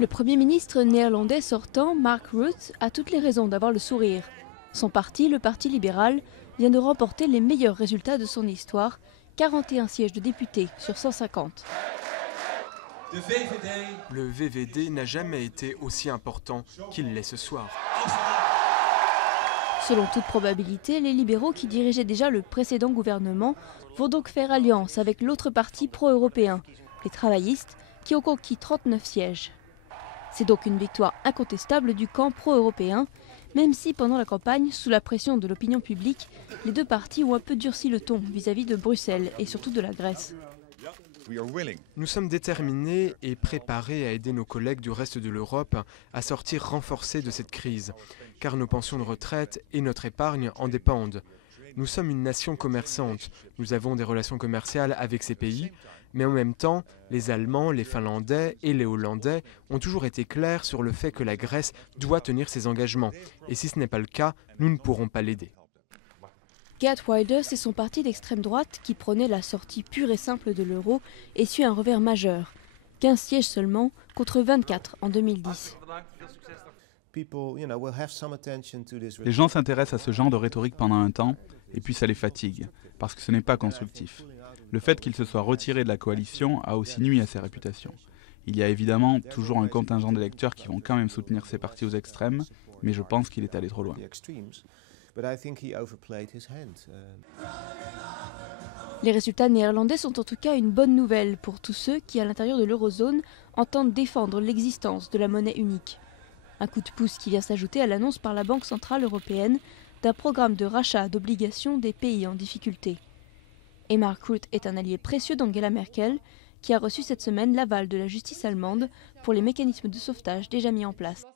Le Premier ministre néerlandais sortant, Mark Rutte, a toutes les raisons d'avoir le sourire. Son parti, le Parti libéral, vient de remporter les meilleurs résultats de son histoire, 41 sièges de députés sur 150. Le VVD n'a jamais été aussi important qu'il l'est ce soir. Selon toute probabilité, les libéraux qui dirigeaient déjà le précédent gouvernement vont donc faire alliance avec l'autre parti pro-européen, les travaillistes, qui ont conquis 39 sièges. C'est donc une victoire incontestable du camp pro-européen, même si pendant la campagne, sous la pression de l'opinion publique, les deux partis ont un peu durci le ton vis-à-vis de Bruxelles et surtout de la Grèce. Nous sommes déterminés et préparés à aider nos collègues du reste de l'Europe à sortir renforcés de cette crise, car nos pensions de retraite et notre épargne en dépendent. Nous sommes une nation commerçante, nous avons des relations commerciales avec ces pays, mais en même temps, les Allemands, les Finlandais et les Hollandais ont toujours été clairs sur le fait que la Grèce doit tenir ses engagements, et si ce n'est pas le cas, nous ne pourrons pas l'aider. Geert Wilders et son parti d'extrême droite, qui prônait la sortie pure et simple de l'euro, essuient un revers majeur. 15 sièges seulement, contre 24 en 2010. Les gens s'intéressent à ce genre de rhétorique pendant un temps, et puis ça les fatigue, parce que ce n'est pas constructif. Le fait qu'il se soit retiré de la coalition a aussi nui à sa réputation. Il y a évidemment toujours un contingent d'électeurs qui vont quand même soutenir ces partis aux extrêmes, mais je pense qu'il est allé trop loin. Les résultats néerlandais sont en tout cas une bonne nouvelle pour tous ceux qui, à l'intérieur de l'eurozone, entendent défendre l'existence de la monnaie unique. Un coup de pouce qui vient s'ajouter à l'annonce par la Banque centrale européenne d'un programme de rachat d'obligations des pays en difficulté. Et Mark Rutte est un allié précieux d'Angela Merkel, qui a reçu cette semaine l'aval de la justice allemande pour les mécanismes de sauvetage déjà mis en place.